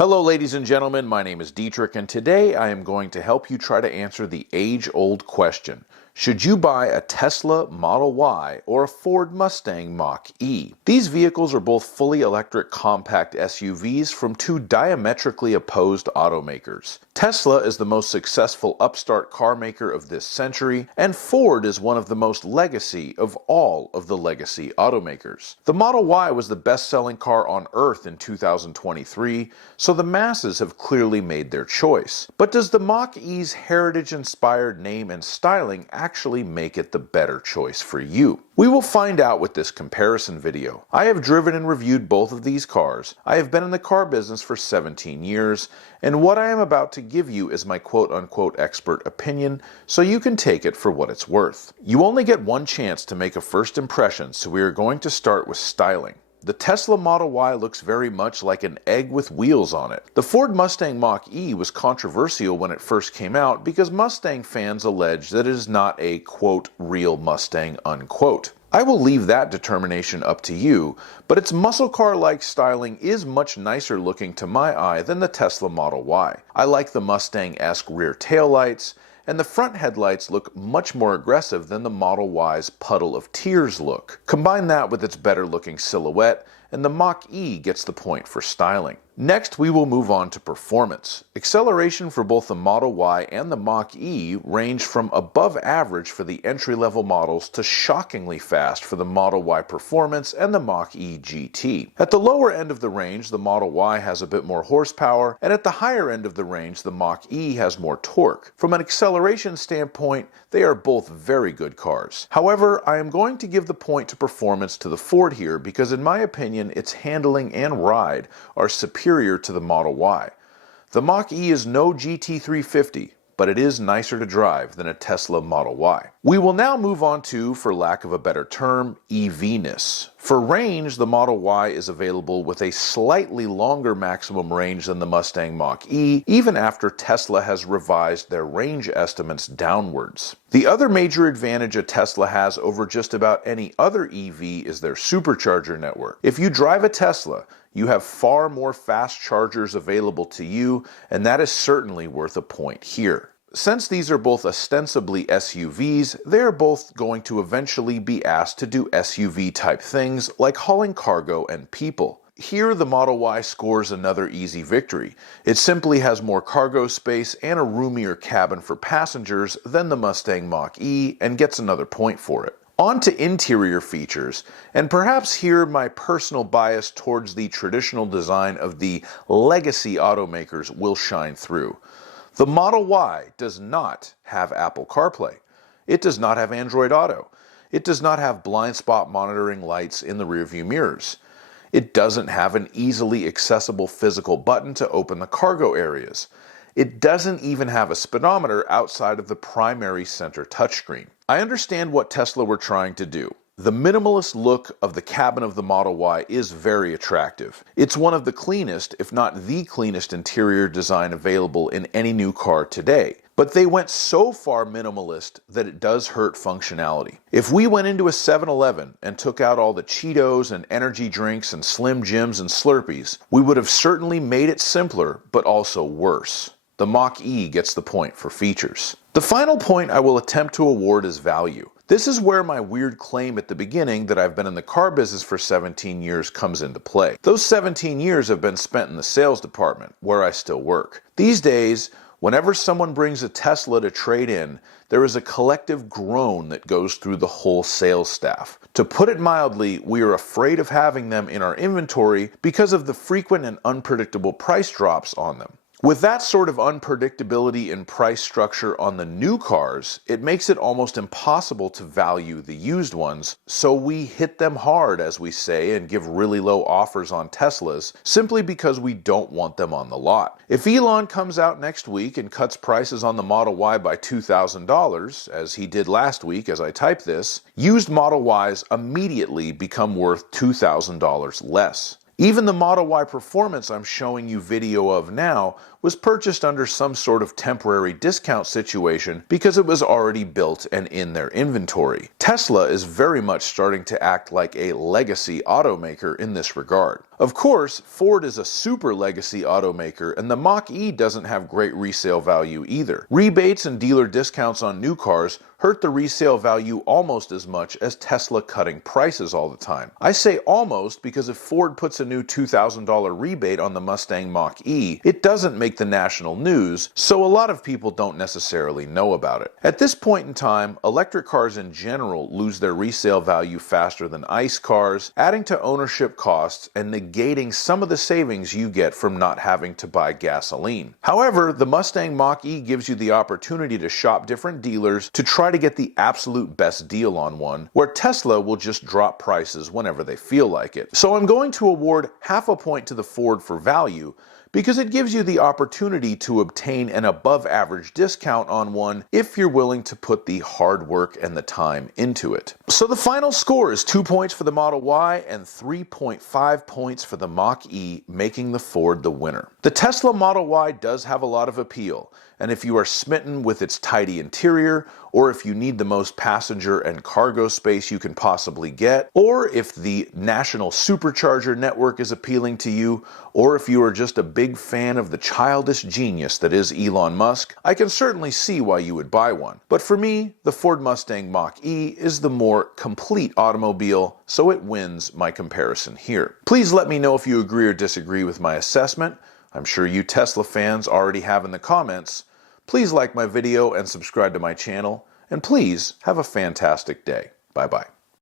Hello ladies and gentlemen, my name is Dietrich and today I am going to help you try to answer the age-old question. Should you buy a Tesla Model Y or a Ford Mustang Mach-E? These vehicles are both fully electric compact SUVs from two diametrically opposed automakers. Tesla is the most successful upstart car maker of this century, and Ford is one of the most legacy of all of the legacy automakers. The Model Y was the best-selling car on Earth in 2023, so the masses have clearly made their choice. But does the Mach-E's heritage-inspired name and styling actually make it the better choice for you? We will find out with this comparison video. I have driven and reviewed both of these cars. I have been in the car business for 17 years, and what I am about to give you is my quote-unquote expert opinion, so you can take it for what it's worth. You only get one chance to make a first impression, so we are going to start with styling. The Tesla Model Y looks very much like an egg with wheels on it. The Ford Mustang Mach-E was controversial when it first came out because Mustang fans allege that it is not a, quote, real Mustang, unquote. I will leave that determination up to you, but its muscle car-like styling is much nicer looking to my eye than the Tesla Model Y. I like the Mustang-esque rear taillights, and the front headlights look much more aggressive than the Model Y's puddle of tears look. Combine that with its better looking silhouette, and the Mach-E gets the point for styling. Next, we will move on to performance. Acceleration for both the Model Y and the Mach-E range from above average for the entry-level models to shockingly fast for the Model Y Performance and the Mach-E GT. At the lower end of the range, the Model Y has a bit more horsepower, and at the higher end of the range, the Mach-E has more torque. From an acceleration standpoint, they are both very good cars. However, I am going to give the point to performance to the Ford here because in my opinion, its handling and ride are superior to the Model Y. The Mach-E is no GT350, but it is nicer to drive than a Tesla Model Y. We will now move on to, for lack of a better term, EV-ness. For range, the Model Y is available with a slightly longer maximum range than the Mustang Mach-E, even after Tesla has revised their range estimates downwards. The other major advantage a Tesla has over just about any other EV is their supercharger network. If you drive a Tesla, you have far more fast chargers available to you, and that is certainly worth a point here. Since these are both ostensibly SUVs, they are both going to eventually be asked to do SUV-type things like hauling cargo and people. Here, the Model Y scores another easy victory. It simply has more cargo space and a roomier cabin for passengers than the Mustang Mach-E and gets another point for it. On to interior features, and perhaps here my personal bias towards the traditional design of the legacy automakers will shine through. The Model Y does not have Apple CarPlay. It does not have Android Auto. It does not have blind spot monitoring lights in the rearview mirrors. It doesn't have an easily accessible physical button to open the cargo areas. It doesn't even have a speedometer outside of the primary center touchscreen. I understand what Tesla were trying to do. The minimalist look of the cabin of the Model Y is very attractive. It's one of the cleanest, if not the cleanest interior design available in any new car today. But they went so far minimalist that it does hurt functionality. If we went into a 7-Eleven and took out all the Cheetos and energy drinks and Slim Jims and Slurpees, we would have certainly made it simpler, but also worse. The Mach-E gets the point for features. The final point I will attempt to award is value. This is where my weird claim at the beginning that I've been in the car business for 17 years comes into play. Those 17 years have been spent in the sales department, where I still work. These days, whenever someone brings a Tesla to trade in, there is a collective groan that goes through the whole sales staff. To put it mildly, we are afraid of having them in our inventory because of the frequent and unpredictable price drops on them. With that sort of unpredictability in price structure on the new cars, it makes it almost impossible to value the used ones, so we hit them hard, as we say, and give really low offers on Teslas, simply because we don't want them on the lot. If Elon comes out next week and cuts prices on the Model Y by $2,000, as he did last week as I type this, used Model Ys immediately become worth $2,000 less. Even the Model Y Performance I'm showing you video of now was purchased under some sort of temporary discount situation because it was already built and in their inventory. Tesla is very much starting to act like a legacy automaker in this regard. Of course, Ford is a super legacy automaker, and the Mach-E doesn't have great resale value either. Rebates and dealer discounts on new cars hurt the resale value almost as much as Tesla cutting prices all the time. I say almost because if Ford puts a new $2,000 rebate on the Mustang Mach-E, it doesn't make the national news, so a lot of people don't necessarily know about it. At this point in time, electric cars in general lose their resale value faster than ICE cars, adding to ownership costs and negating some of the savings you get from not having to buy gasoline. However, the Mustang Mach-E gives you the opportunity to shop different dealers to try to get the absolute best deal on one, where Tesla will just drop prices whenever they feel like it. So I'm going to award half a point to the Ford for value, because it gives you the opportunity to obtain an above average discount on one if you're willing to put the hard work and the time into it. So the final score is 2 points for the Model Y and 3.5 points for the Mach-E, making the Ford the winner. The Tesla Model Y does have a lot of appeal, and if you are smitten with its tidy interior, or if you need the most passenger and cargo space you can possibly get, or if the national supercharger network is appealing to you, or if you are just a big fan of the childish genius that is Elon Musk, I can certainly see why you would buy one. But for me, the Ford Mustang Mach-E is the more complete automobile, so it wins my comparison here. Please let me know if you agree or disagree with my assessment. I'm sure you Tesla fans already have in the comments. Please like my video and subscribe to my channel, and please have a fantastic day. Bye-bye.